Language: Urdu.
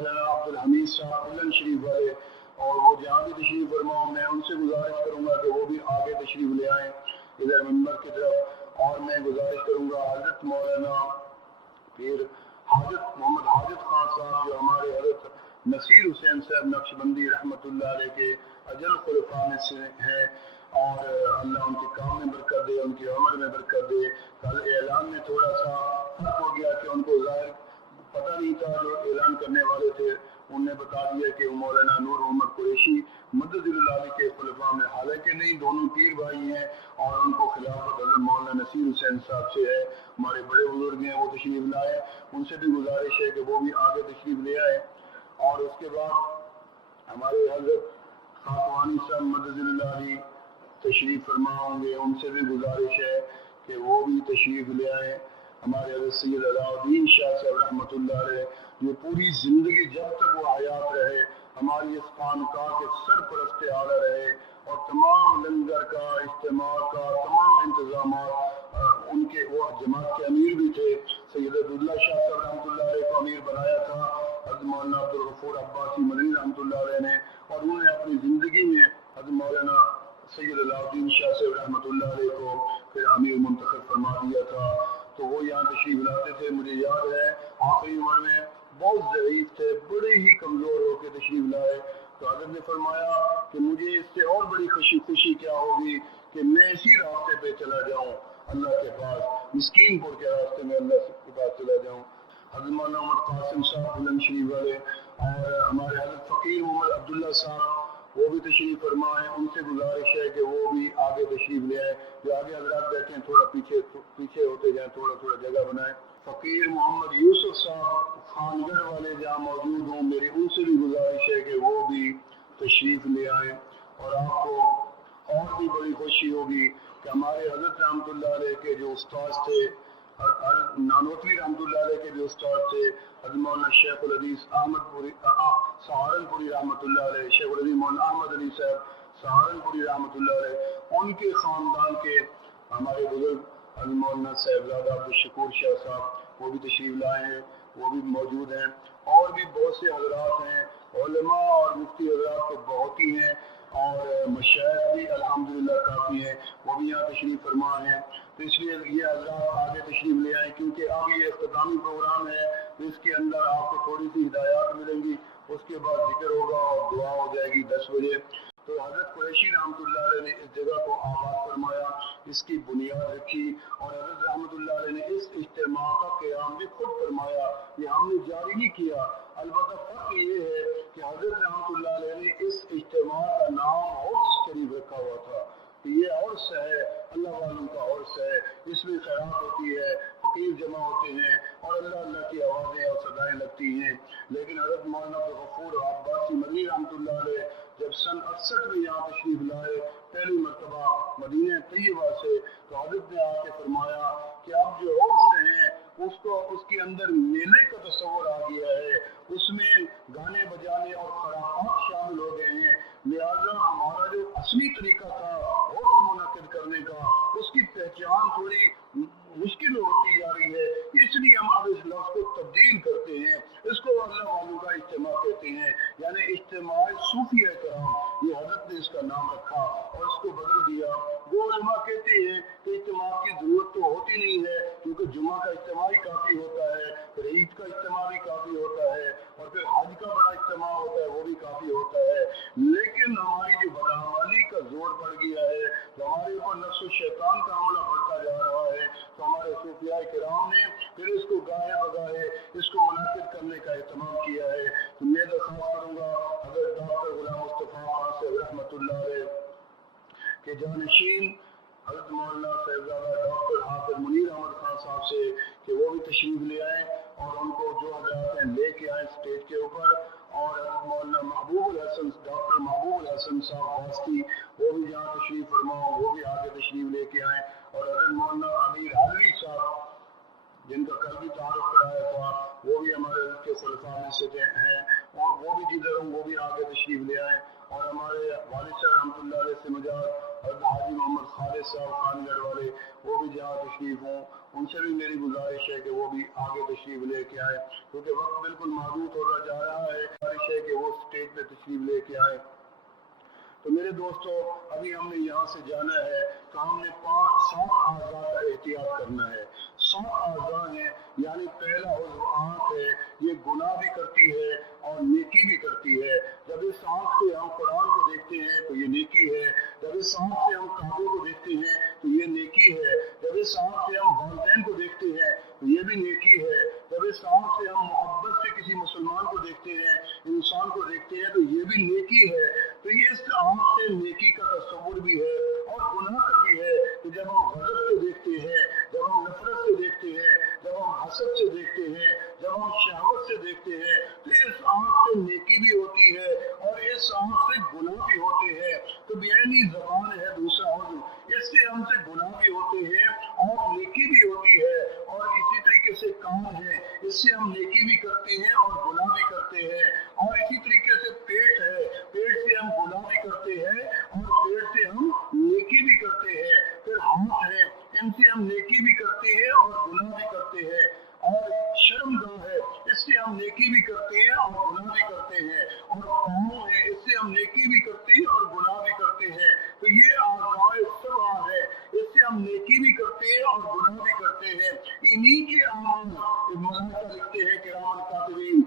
مولانا عبدالحمید صاحب بلند شریف والے، اور وہ جہاں بھی تشریف فرماؤں میں ان سے گزارش کروں گا کہ وہ بھی آگے تشریف لے آئیں ادھر منبر کی طرف۔ اور میں گزارش کروں گا حضرت مولانا پھر حضرت محمد حاجت خان صاحب جو ہمارے حضرت نصیر حسین صاحب نقشبندی رحمۃ اللہ علیہ کے اجل خلفاء میں سے ہیں، اور اللہ ان کے کام میں برکت دے، ان کی عمر میں برکت دے۔ کل اعلان میں تھوڑا سا فرق ہو گیا کہ ان کو ظاہر پتہ نہیں تھا، جو اعلان کرنے والے تھے انہوں نے بتا دیا کہ مولانا نور محمد قریشی مدد اللہ کے خلفاء میں، حالانکہ نہیں، دونوں پیر بھائی ہیں اور ان کو خلافت حضرت مولانا نصیر حسین صاحب سے ہے، ہمارے بڑے بزرگ ہیں، وہ تشریف لائے، ان سے بھی گزارش ہے کہ وہ بھی آگے تشریف لے آئے۔ اور اس کے بعد ہمارے حضرت خاکوانی صاحب مدد اللہ علی تشریف فرما ہوں گے، ان سے بھی گزارش ہے کہ وہ بھی تشریف لے آئیں۔ ہمارے حضرت سید علاء الدین شاہ صاحب رحمۃ اللہ علیہ جو پوری زندگی جب تک وہ حیات رہے ہماری اس خانقاہ کے سرپرست اعلیٰ رہے، اور تمام لنگر کا، اجتماع کا تمام انتظامات ان کے، وہ جماعت کے امیر بھی تھے، سید عبداللہ شاہ صاحب رحمۃ اللہ علیہ کو امیر بنایا تھا حضرت مولانا عبدالغفور عباسی مدنی رحمۃ اللہ علیہ نے، اور انہوں نے اپنی زندگی میں حضرت مولانا سید علاء الدین شاہ صاحب رحمۃ اللہ علیہ کو پھر امیر منتخب فرما دیا تھا، تو وہ یہاں تشریف لاتے تھے۔ مجھے یاد ہے آخری عمر میں بہت ضعیف تھے، بڑے ہی کمزور ہو کے تشریف لائے، تو حضرت نے فرمایا کہ مجھے اس سے اور بڑی خوشی کیا ہوگی کہ میں اسی راستے پہ چلا جاؤں اللہ کے پاس، مسکین پور کے راستے میں اللہ کے پاس چلا جاؤں۔ حضرت مولانا عمر قاسم صاحب بلند شریف والے، اور ہمارے حضرت فقیر محمد عبداللہ صاحب وہ بھی تشریف فرما ہے، ان سے گزارش ہے کہ وہ بھی آگے تشریف لے آئے، جو آگے حضرات بیٹھے ہیں تھوڑا پیچھے ہوتے جائیں، تھوڑا جگہ بنائیں۔ فقیر محمد یوسف صاحب خانگڑھ والے جہاں موجود ہوں، میری ان سے بھی گزارش ہے کہ وہ بھی تشریف لے آئیں۔ اور آپ کو اور بھی بڑی خوشی ہوگی کہ ہمارے حضرت رحمۃ اللہ علیہ کے جو استاد تھے، حضرت نانوتوی رحمۃ اللہ علیہ کے جو استاد تھے حضرت مولانا شیخ الحدیث احمد پوری سہارنپوری رحمۃ اللہ علیہ، شیخ الحدیث مولانا احمد علی صاحب سہارنپوری رحمۃ اللہ علیہ، ان کے خاندان کے ہمارے بزرگ حضرت مولانا صاحبزادہ عبدالشکور شاہ صاحب وہ بھی تشریف لائے ہیں، وہ بھی موجود ہیں، اور بھی بہت سے حضرات ہیں، علماء اور مفتی حضرات تو بہت ہی ہیں، اور مشائخ بھی الحمدللہ کافی ہیں، وہ بھی یہاں تشریف فرما ہیں۔ تو اس لیے یہ حضرات آگے تشریف لے آئیں، کیونکہ اب یہ اختتامی پروگرام ہے، اس کے اندر آپ کو تھوڑی سی ہدایات ملیں گی، اس کے بعد ذکر ہوگا اور دعا ہو جائے گی 10 بجے۔ تو حضرت قریشی رحمۃ اللہ علیہ نے اس جگہ کو آباد فرمایا، اس کی بنیاد رکھی، اور حضرت رحمۃ اللہ علیہ نے اس اجتماع کا قیام بھی خود فرمایا، یہ ہم نے جاری نہیں کیا۔ البتہ فرق یہ ہے کہ حضرت رحمۃ اللہ علیہ نے اس اجتماع کا نام عرس شریف رکھا ہوا تھا، کہ یہ عرس ہے، اللہ والوں کا عرس ہے، اس میں خیرات ہوتی ہے، فقیر جمع ہوتے ہیں، اور اللہ اللہ کی آوازیں اور صدائیں لگتی ہیں۔ لیکن حضرت مولانا عبدالغفور عباسی مدنی رحمۃ اللہ علیہ جب سن 68 میں یہاں تشریف لائے پہلی مرتبہ مدینہ طیبہ سے، تو حضرت نے آ کے فرمایا کہ اب جو عرس ہیں اس کے اندر میلے کا تصور آ گیا ہے، اس میں گانے بجانے اور خرافات شامل ہو گئے ہیں، لہذا ہمارا جو اصلی طریقہ تھا عرس منعقد کرنے کا، اس کی پہچان تھوڑی مشکل ہوتی جا رہی ہے، اس لیے ہم اب اس لفظ کو تبدیل کرتے ہیں، اس کو اللہ والوں کا اجتماع کہتے ہیں، یعنی اجتماع صوفیہ کرام، یہ حضرت نے اس کا نام رکھا اور اس کو بدل دیا۔ وہ علماء کہتے ہیں کہ اجتماع کی ضرورت تو ہوتی نہیں ہے، کیونکہ جمعہ کا اجتماع ہی کافی ہوتا ہے، پھر عید کا اجتماع بھی کافی ہوتا ہے، اور پھر حج کا بڑا اجتماع ہوتا ہے، وہ بھی کافی ہوتا ہے۔ لیکن ہماری جو بدعمالی کا زور پڑ گیا ہے، تو ہمارے اوپر نفس و شیطان کا حملہ بڑھتا جا رہا ہے، تو ہمارے صوفیاء کرام نے پھر اس کو گاہے بگاہے اس کو منعقد کرنے کا اہتمام کیا ہے۔ تو میں درخواست کروں گا حضرت ڈاکٹر غلام مصطفیٰ خان سے رحمۃ اللہ علیہ کے جانشین حضرت مولانا صاحبزادہ ڈاکٹر حافظ منیر احمد خان صاحب سے کہ وہ بھی تشریف لے آئیں، اور ان کو جو حضرات ہیں لے کے آئیں اسٹیج کے اوپر، اور حضرت مولانا محبوب الحسن ڈاکٹر محبوب الحسن صاحب واسطی وہ بھی جہاں تشریف فرماؤ، وہ بھی آگے تشریف لے کے آئیں، اور حضرت مولانا امیر حلوی صاحب جن کا کل بھی تعارف کرایا تھا، وہ بھی ہمارے حضرت کے خلفاء میں سے ہیں، اور وہ بھی جدھر ہوں وہ بھی آگے تشریف لے آئیں، اور ہمارے والد صاحب رحمۃ اللہ علیہ سے مجاز حضرت حاجی محمد خالد صاحب خانگڑھ والے وہ بھی جہاں تشریف ہوں، ان سے بھی میری گزارش ہے کہ وہ بھی آگے تشریف لے کے آئیں، کیونکہ وقت بالکل محدود ہوتا جا رہا ہے، گزارش ہے کہ وہ اسٹیج پہ تشریف لے کے آئیں۔ تو میرے دوستو، ابھی ہم نے یہاں سے جانا ہے تو ہم نے 7 اعضاء کا احتیاط کرنا ہے۔ 7 اعضاء ہیں، یعنی پہلا عضو آنکھ ہے، یہ گناہ بھی کرتی ہے اور نیکی بھی کرتی ہے۔ جب اس آنکھ سے ہم قرآن کو دیکھتے ہیں تو یہ نیکی ہے، جب اس آنکھ سے ہم کعبے کو دیکھتے ہیں تو یہ نیکی ہے، جب اس آنکھ سے ہم والدین کو دیکھتے ہیں تو یہ بھی نیکی ہے، جب اس آنکھ سے ہم محبت سے کسی مسلمان کو دیکھتے ہیں، انسان کو دیکھتے ہیں تو یہ بھی نیکی ہے۔ تو یہ اس آنکھ سے نیکی کا تصور بھی ہے اور گناہ کا بھی ہے کہ جب ہم غضب سے دیکھتے ہیں، جب ہم نفرت سے دیکھتے ہیں، جب ہم حسد سے دیکھتے ہیں، جب ہم شہوت سے دیکھتے ہیں تو اس آنکھ سے نیکی بھی ہوتی ہے اور اس آنکھ سے گناہ بھی ہوتے ہیں۔ تو بیانی زبان ہے دوسرا عضو، اس سے ہم سے گناہ بھی ہوتے ہیں اور نیکی بھی ہوتی ہے، اور اسی طریقے سے کان ہے، اس سے ہم نیکی بھی کرتے ہیں اور گناہ بھی کرتے ہیں، اور اسی طریقے سے پیٹ ہے، پیٹ سے ہم گناہ بھی کرتے ہیں اور پیٹ سے ہم نیکی بھی کرتے ہیں۔ پھر ہاتھ ہے، ان سے ہم نیکی بھی کرتے ہیں اور گناہ بھی کرتے ہیں، اور شرمگاہ ہے، اس سے ہم نیکی بھی کرتے ہیں اور گناہ بھی کرتے ہیں، اور پاؤں ہے، اس سے ہم نیکی بھی کرتے ہیں اور گناہ بھی کرتے ہیں۔ تو یہ اعضاء سبع ہے، اس سے ہم نیکی بھی کرتے ہیں اور گناہ بھی کرتے ہیں۔ انہی کے اعمال ملائکہ لکھتے ہیں کرام کاتبین